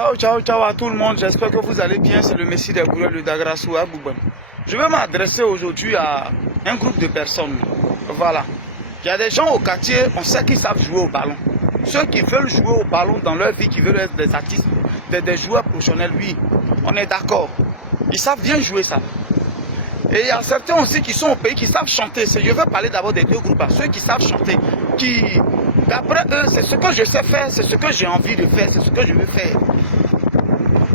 Ciao, ciao, ciao à tout le monde. J'espère que vous allez bien. C'est le Messie des couleurs de Dagrassou à Gouban. Je vais m'adresser aujourd'hui à un groupe de personnes. Voilà. Il y a des gens au quartier, on sait qu'ils savent jouer au ballon. Ceux qui veulent jouer au ballon dans leur vie, qui veulent être des artistes, des joueurs professionnels, oui, on est d'accord. Ils savent bien jouer ça. Et il y a certains aussi qui sont au pays, qui savent chanter. Je vais parler d'abord des deux groupes. Ceux qui savent chanter, qui, d'après eux, c'est ce que je sais faire, c'est ce que j'ai envie de faire, c'est ce que je veux faire.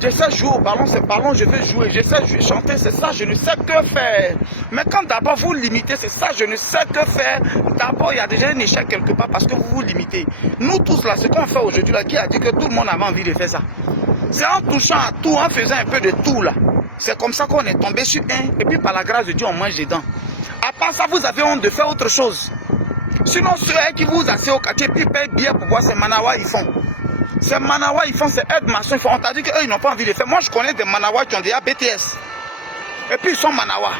Je sais jouer au ballon, c'est ballon, je veux jouer. Je sais chanter, c'est ça, je ne sais que faire. Mais quand d'abord vous limitez, c'est ça, je ne sais que faire. D'abord, il y a déjà un échec quelque part parce que vous vous limitez. Nous tous là, ce qu'on fait aujourd'hui là, qui a dit que tout le monde avait envie de faire ça? C'est en touchant à tout, en faisant un peu de tout là. C'est comme ça qu'on est tombé sur un, et puis par la grâce de Dieu, on mange dedans. À part ça, vous avez honte de faire autre chose. Sinon, ceux qui vous assis au quartier, puis payent bien pour voir ces manawa, ils font. Ces manawa, ils font, ces aides-maçons, ils font. On t'a dit qu'eux, ils n'ont pas envie de faire. Moi, je connais des manawa qui ont déjà BTS. Et puis, ils sont manawa.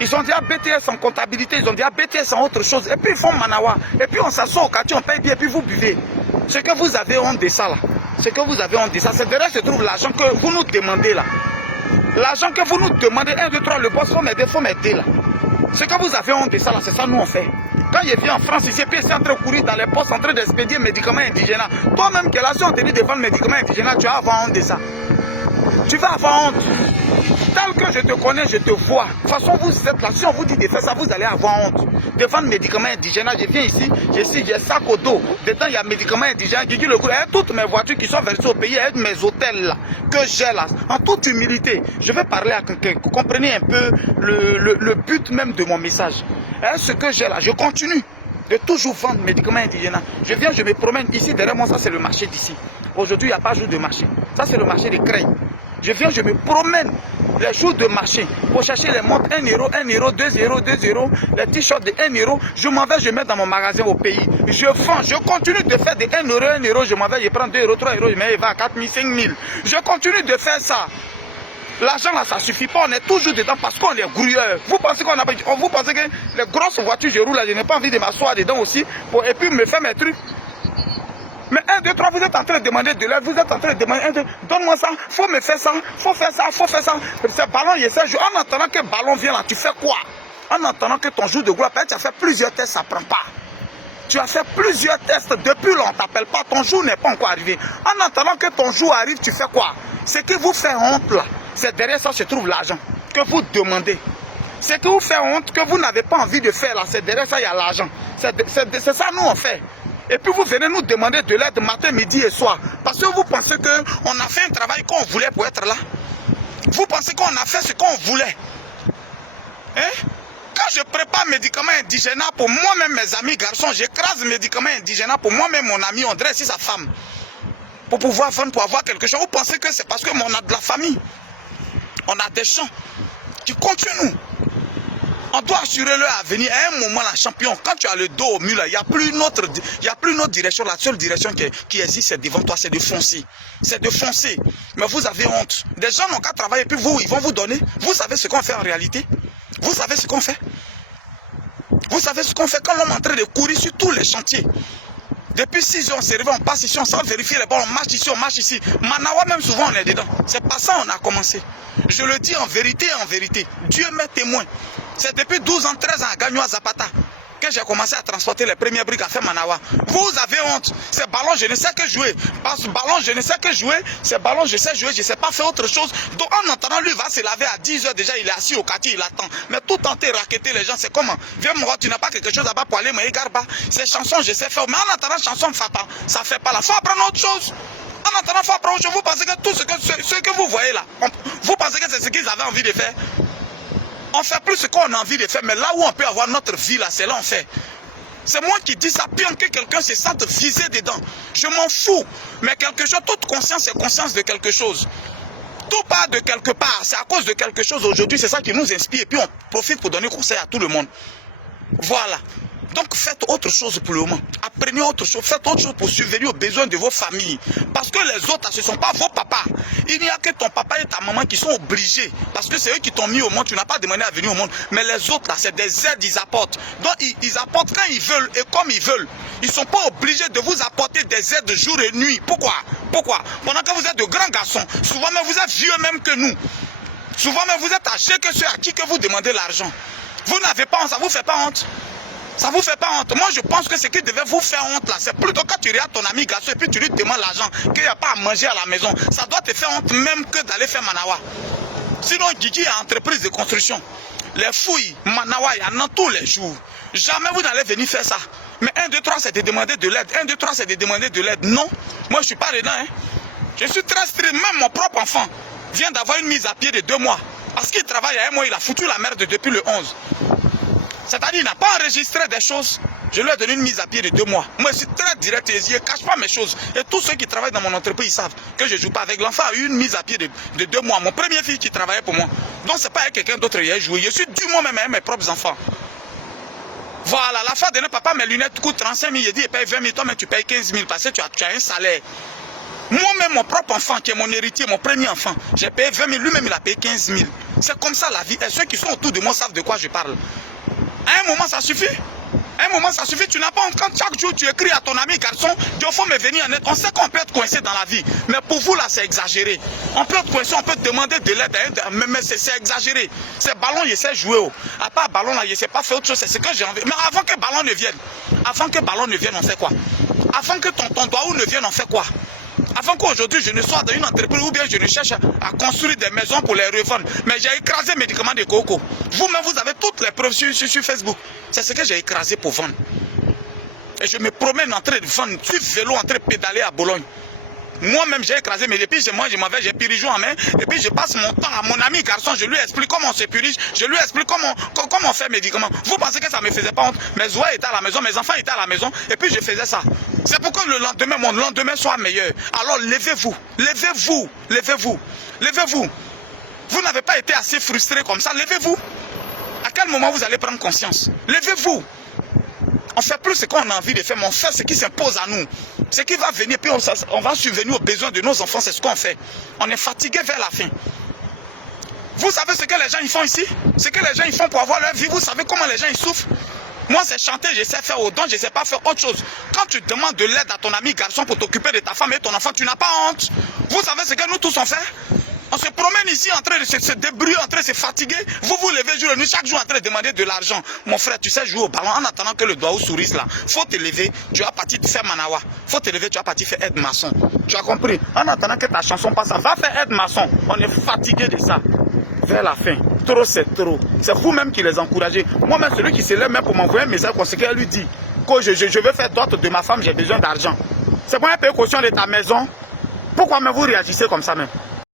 Ils ont déjà BTS en comptabilité, ils ont déjà BTS en autre chose. Et puis, ils font manawa. Et puis, on s'assoit au quartier, on paye bien, et puis vous buvez. Ce que vous avez honte de ça, là. Ce que vous avez honte de ça, c'est derrière se trouve l'argent que vous nous demandez, là. L'argent que vous nous demandez, 1, 2, 3, le boss, faut m'aider, là. Ce que vous avez honte de ça, là, c'est ça, nous, on fait. Quand il vient en France, ici, puis il est en train de courir dans les postes, en train d'expédier médicaments indigènes. Toi-même, qui est là, si on te dit de vendre médicaments indigènes, tu vas avoir honte de ça. Tu vas avoir honte. Tel que je te connais, je te vois. De toute façon, vous êtes là. Si on vous dit de faire ça, vous allez avoir honte. De vendre médicaments indigènes, je viens ici, j'ai sac au dos. Dedans, il y a médicaments indigènes. Je dis le coup, toutes mes voitures qui sont versées au pays, mes hôtels là, que j'ai là, en toute humilité, je vais parler à quelqu'un. Vous comprenez un peu le but même de mon message. Ce que j'ai là, je continue de toujours vendre médicaments indigènes. Je viens, je me promène ici, derrière moi, ça c'est le marché d'ici. Aujourd'hui, il n'y a pas jour de marché. Ça c'est le marché des Creil. Je viens, je me promène les jours de marché pour chercher les montres 1 euro, 1 euro, 2 euros, 2 euros, les t-shirts de 1 euro. Je m'en vais, je mets dans mon magasin au pays. Je vends, je continue de faire de 1 euro, je m'en vais, je prends 2 euros, 3 euros, je mets, il va à 4 000, 5 000. Je continue de faire ça. L'argent là, ça ne suffit pas, on est toujours dedans parce qu'on est grouilleurs. Vous pensez vous pensez que les grosses voitures, je roule là, je n'ai pas envie de m'asseoir dedans aussi et puis me faire mes trucs. Mais 1, 2, 3, vous êtes en train de demander de l'aide, vous êtes en train de demander, donne-moi ça, faut me faire ça, faut faire ça, faut faire ça. Ce ballon, il est en attendant que le ballon vienne là, tu fais quoi? En attendant que ton jour de gloire, tu as fait plusieurs tests, ça ne prend pas. Tu as fait plusieurs tests, depuis là, on ne t'appelle pas, ton jour n'est pas encore arrivé. En attendant que ton jour arrive, tu fais quoi? Ce qui vous fait honte là, c'est derrière ça se trouve l'argent que vous demandez. Ce qui vous fait honte, que vous n'avez pas envie de faire là, c'est derrière ça, il y a l'argent. C'est ça, nous, on fait. Et puis vous venez nous demander de l'aide matin, midi et soir. Parce que vous pensez qu'on a fait un travail qu'on voulait pour être là. Vous pensez qu'on a fait ce qu'on voulait. Hein? Quand je prépare médicaments indigènes pour moi-même, mes amis garçons, j'écrase médicaments indigènes pour moi-même, mon ami André et sa femme. Pour pouvoir vendre, pour avoir quelque chose. Vous pensez que c'est parce qu'on a de la famille. On a des gens qui continuent. On doit assurer leur avenir. À un moment, la champion, quand tu as le dos au mur, il n'y a plus notre direction. La seule direction qui existe, c'est devant toi, c'est de foncer. C'est de foncer. Mais vous avez honte. Des gens n'ont qu'à travailler, puis vous, ils vont vous donner. Vous savez ce qu'on fait en réalité? Vous savez ce qu'on fait? Vous savez ce qu'on fait quand l'homme est en train de courir sur tous les chantiers? Depuis 6 ans, on s'est réveillé, on passe ici, on s'en vérifier les balles, on marche ici, on marche ici. Manawa, même souvent, on est dedans. C'est pas ça, on a commencé. Je le dis en vérité, Dieu m'est témoin. C'est depuis 12 ans, 13 ans à Gagnoa Zapata que j'ai commencé à transporter les premières briques à faire Manawa. Vous avez honte. Ces ballons, je ne sais que jouer. Parce que ballon, je ne sais que jouer. Ces ballons, je sais jouer, je ne sais pas faire autre chose. Donc en entendant, lui va se laver à 10 h déjà, il est assis au quartier, il attend. Mais tout tenter raqueter les gens, c'est comment? Viens me voir, tu n'as pas quelque chose là-bas pour aller me garba. Ces chansons, je sais faire. Mais en entendant, chanson ne fait pas. Ça ne fait pas là. Il faut apprendre autre chose. En attendant, il faut apprendre autre chose. Vous pensez que tout ce que vous voyez là, vous pensez que c'est ce qu'ils avaient envie de faire? On fait plus ce qu'on a envie de faire, mais là où on peut avoir notre vie, là, c'est là on fait. C'est moi qui dis ça, bien que quelqu'un se sente visé dedans. Je m'en fous. Mais quelque chose, toute conscience est conscience de quelque chose. Tout part de quelque part. C'est à cause de quelque chose aujourd'hui, c'est ça qui nous inspire. Et puis on profite pour donner conseil à tout le monde. Voilà. Donc faites autre chose pour le moment. Apprenez autre chose. Faites autre chose pour subvenir aux besoins de vos familles. Parce que les autres, ce ne sont pas vos papas. Il n'y a que ton papa et ta maman qui sont obligés. Parce que c'est eux qui t'ont mis au monde. Tu n'as pas demandé à venir au monde. Mais les autres, là, c'est des aides, ils apportent. Donc ils apportent quand ils veulent et comme ils veulent. Ils ne sont pas obligés de vous apporter des aides jour et nuit. Pourquoi? Pourquoi? Pendant que vous êtes de grands garçons, souvent même vous êtes vieux même que nous. Souvent même vous êtes âgés que ceux à qui que vous demandez l'argent. Vous n'avez pas honte, ça ne vous fait pas honte. Ça ne vous fait pas honte. Moi, je pense que ce qui devait vous faire honte là, c'est plutôt quand tu regardes ton ami garçon et puis tu lui demandes l'argent, qu'il n'y a pas à manger à la maison. Ça doit te faire honte même que d'aller faire Manawa. Sinon, Guigui est entreprise de construction. Les fouilles, Manawa, il y en a tous les jours. Jamais vous n'allez venir faire ça. Mais 1, 2, 3, c'est de demander de l'aide. 1, 2, 3, c'est de demander de l'aide. Non, moi, je ne suis pas dedans. Hein. Je suis très strict. Même mon propre enfant vient d'avoir une mise à pied de 2 mois. Parce qu'il travaille à 1 mois, il a foutu la merde depuis le 11. C'est-à-dire, il n'a pas enregistré des choses. Je lui ai donné une mise à pied de 2 mois. Moi, je suis très direct et je ne cache pas mes choses. Et tous ceux qui travaillent dans mon entreprise, ils savent que je ne joue pas avec. L'enfant a eu une mise à pied de 2 mois. Mon premier fils qui travaillait pour moi. Donc, ce n'est pas avec quelqu'un d'autre qui a joué. Je suis dû moi-même avec mes propres enfants. Voilà, la fois dernière, papa, mes lunettes coûtent 35 000. Il dit, il paye 20 000, toi, mais tu payes 15 000 parce que tu as un salaire. Moi-même, mon propre enfant, qui est mon héritier, mon premier enfant, j'ai payé 20 000. Lui-même, il a payé 15 000. C'est comme ça la vie. Et ceux qui sont autour de moi savent de quoi je parle. À un moment, ça suffit. À un moment, ça suffit. Tu n'as pas honte. Quand chaque jour, tu écris à ton ami garçon, il faut me venir en aide. On sait qu'on peut être coincé dans la vie. Mais pour vous, là, c'est exagéré. On peut être coincé, on peut demander de l'aide. Mais c'est exagéré. C'est ballon, il sait jouer. À part ballon, là, il ne sait pas faire autre chose. C'est ce que j'ai envie. Mais avant que ballon ne vienne, on fait quoi? Avant que ton doigt ne vienne, on fait quoi? Avant qu'aujourd'hui je ne sois dans une entreprise ou bien je ne cherche à construire des maisons pour les revendre. Mais j'ai écrasé les médicaments de coco. Vous-même, vous avez toutes les preuves sur Facebook. C'est ce que j'ai écrasé pour vendre. Et je me promène en train de vendre, sur vélo en train de pédaler à Bologne. Moi-même, j'ai écrasé mes épis. Moi, je m'en vais, j'ai Pirigeon en main. Et puis, je passe mon temps à mon ami garçon. Je lui explique comment on se purige. Je lui explique comment on fait médicaments. Vous pensez que ça ne me faisait pas honte? Mes oies étaient à la maison, mes enfants étaient à la maison. Et puis, je faisais ça. C'est pour que le lendemain, mon lendemain soit meilleur. Alors, levez-vous. Levez-vous. Levez-vous. Levez-vous. Vous n'avez pas été assez frustré comme ça. Levez-vous. À quel moment vous allez prendre conscience? Levez-vous. On ne fait plus ce qu'on a envie de faire, mais on fait ce qui s'impose à nous. Ce qui va venir, puis on va subvenir aux besoins de nos enfants, c'est ce qu'on fait. On est fatigué vers la fin. Vous savez ce que les gens ils font ici? Ce que les gens ils font pour avoir leur vie, vous savez comment les gens ils souffrent? Moi, c'est chanter, je sais faire autant, je ne sais pas faire autre chose. Quand tu demandes de l'aide à ton ami garçon pour t'occuper de ta femme et ton enfant, tu n'as pas honte. Vous savez ce que nous tous on fait? On se promène ici en train de se débrouiller, en train de se fatiguer. Vous vous levez jour et nuit, chaque jour en train de demander de l'argent. Mon frère, tu sais jouer au ballon en attendant que le doigt sourise là. Faut te lever, tu vas partir faire Manawa. Faut te lever, tu vas partir faire aide maçon. Tu as compris? En attendant que ta chanson passe, va faire aide maçon. On est fatigué de ça. Vers la fin, trop c'est trop. C'est vous-même qui les encouragez. Moi-même, celui qui se lève même pour m'envoyer un message conséquent, lui dit que je veux faire d'autres de ma femme, j'ai besoin d'argent. C'est pour un payer caution de ta maison. Pourquoi même vous réagissez comme ça même?